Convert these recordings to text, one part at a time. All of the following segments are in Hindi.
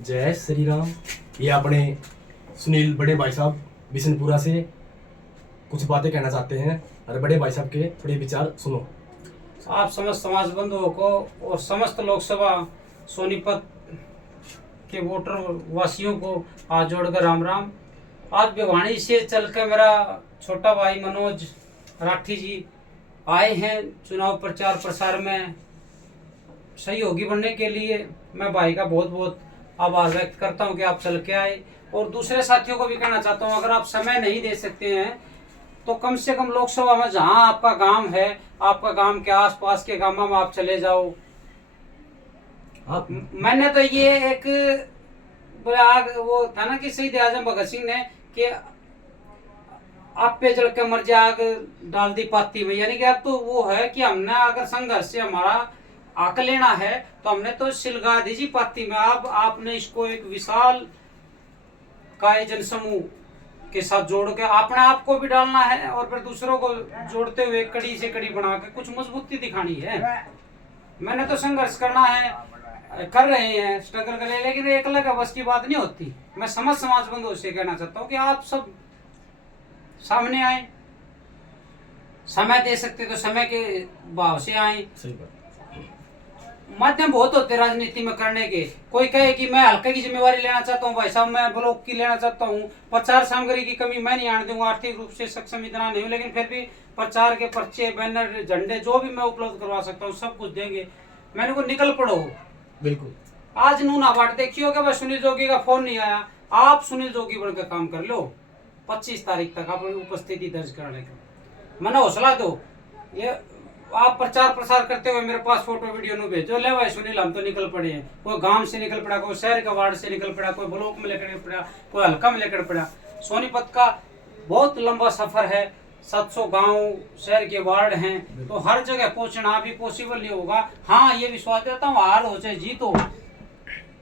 जय श्री राम। ये अपने सुनील बड़े भाई साहब बिशनपुरा से कुछ बातें कहना चाहते हैं। और बड़े भाई साहब के थोड़े विचार सुनो। आप समस्त समाज बंधुओं को और समस्त लोकसभा सोनीपत के वोटर वासियों को हाथ जोड़कर राम राम। आज भिवानी से चलकर मेरा छोटा भाई मनोज राठी जी आए हैं चुनाव प्रचार प्रसार में सहयोगी बनने के लिए। मैं भाई का बहुत बहुत आभार व्यक्त करता हूं कि आप चल के आए। और दूसरे साथियों को भी कहना चाहता हूं, अगर आप समय नहीं दे सकते हैं तो कम से कम लोकसभा में जहां आपका गांव है, आपका गांव के आसपास के गांवों में आप चले जाओ। मैंने तो ये एक आग वो था ना कि शहीद आजम भगत सिंह ने कि आप पे जल के मर जा, आग डाल दी पाती में, यानी कि अब तो वो है कि हमने अगर संघर्ष से हमारा आक लेना है तो हमने तो सिलगा दीजिए पाती में। अब आपने इसको एक विशाल काय जनसमूह के साथ जोड़ के अपने आप को भी डालना है और फिर दूसरों को जोड़ते हुए कड़ी से कड़ी बना के कुछ मजबूती दिखानी है। मैंने तो संघर्ष करना है, कर रहे हैं, स्ट्रगल कर रहे हैं, लेकिन एक अलग बस की बात नहीं होती। मैं समस्त समाज बंधुओं से कहना चाहता हूँ कि आप सब सामने आए, समय दे सकते तो समय के भाव से आए। माध्यम बहुत होते राजनीति में करने के। कोई कहे कि मैं हल्के की जिम्मेवारी लेना चाहता हूँ, भाई साहब मैं ब्लॉक की लेना चाहता हूँ, प्रचार सामग्री की कमी मैं नहीं आने दूंगा, आर्थिक रूप से सक्षम इतना नहीं हूँ, लेकिन फिर भी प्रचार के पर्चे, बैनर, झंडे जो भी मैं उपलब्ध करवा सकता हूँ सब कुछ देंगे। मैंने को निकल पड़ो। बिल्कुल। आज नूना बाट देखी हो कि भाई सुनील जोगी का फोन नहीं आया, आप सुनील जोगी बनकर काम कर लो। 25 तारीख तक आप उपस्थिति दर्ज करने का मैंने हौसला दो। ये आप प्रचार प्रसार करते हुए मेरे पास फोटो वीडियो नु भेजो, ले भाई सुनील हम तो निकल पड़े हैं। कोई गांव से निकल पड़ा, कोई शहर का वार्ड से निकल पड़ा, कोई ब्लॉक में लेकर पड़ा, कोई हल्का में लेकर पड़ा। सोनीपत का बहुत लंबा सफर है, 700 गांव शहर के वार्ड हैं, तो हर जगह पहुंचना भी पॉसिबल नहीं होगा। हाँ ये विश्वास देता हूँ हार हो चाहे जीत हो,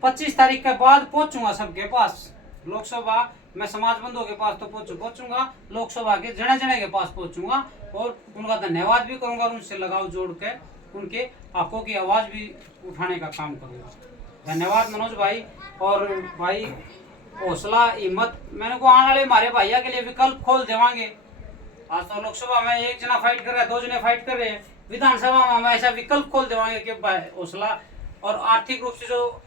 25 तारीख के बाद पहुंचूंगा सबके पास। लोकसभा मैं समाज बंधुओं के पास तो पहुंचूंगा, लोकसभा के जने जने के पास पहुंचूंगा और उनका धन्यवाद भी करूंगा और उनसे लगाव जोड़ के उनके आंखों की आवाज भी उठाने का काम करूंगा। धन्यवाद मनोज भाई। और भाई हौसला हिम्मत, मैंने को आने वाले हमारे भैया के लिए विकल्प खोल देवांगे। आज तो लोकसभा में एक जना फाइट कर रहा है, 2 जने फाइट कर रहे हैं, विधानसभा में हम ऐसा विकल्प खोल देवांगे कि हौसला। और आर्थिक रूप से जो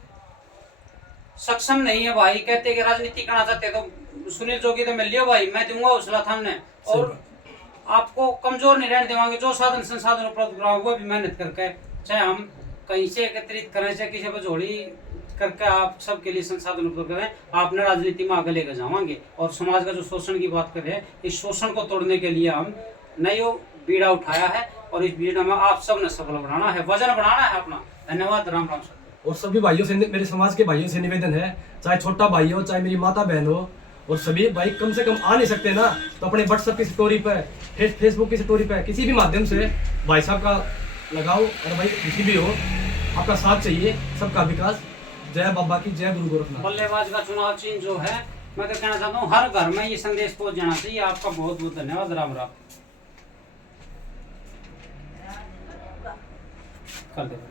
सक्षम नहीं है भाई, कहते कि राजनीति करना चाहते तो सुनील जोगी तो मिल लियो भाई, मैं दूंगा हौसला थामने। और आपको कमजोर नहीं रहने देवांगे। जो साधन संसाधन उपलब्ध कराओ वो भी मेहनत करके, चाहे हम कहीं से एकत्रित करें, चाहे किसी पर झोली करके आप सबके लिए संसाधन उपलब्ध करें, आपने राजनीति में आगे लेकर जावांगे। और समाज का जो शोषण की बात कर रहे हैं, इस शोषण को तोड़ने के लिए हम नयो बीड़ा उठाया है और इस बीड़ा में आप सब ने सफल बनाना है, वजन बढ़ाना है अपना। धन्यवाद। राम राम सर। और सभी भाइयों से, मेरे समाज के भाइयों से निवेदन है, चाहे छोटा भाई हो, चाहे मेरी माता बहन हो, और सभी भाई कम से कम आ नहीं सकते ना तो अपने व्हाट्सएप की स्टोरी पे, फेसबुक की स्टोरी पे, किसी भी माध्यम से भाई साहब का लगाओ। और भाई किसी भी हो, आपका साथ चाहिए, सबका विकास। जय बाबा की, जय गुरु गोरखनाथ। बल्लेबाज का चुनाव चिन्ह जो है, मैं तो कहना चाहता हूँ हर घर में ये संदेश पहुंच जाना चाहिए। आपका बहुत बहुत धन्यवाद। राम राम। कर दे।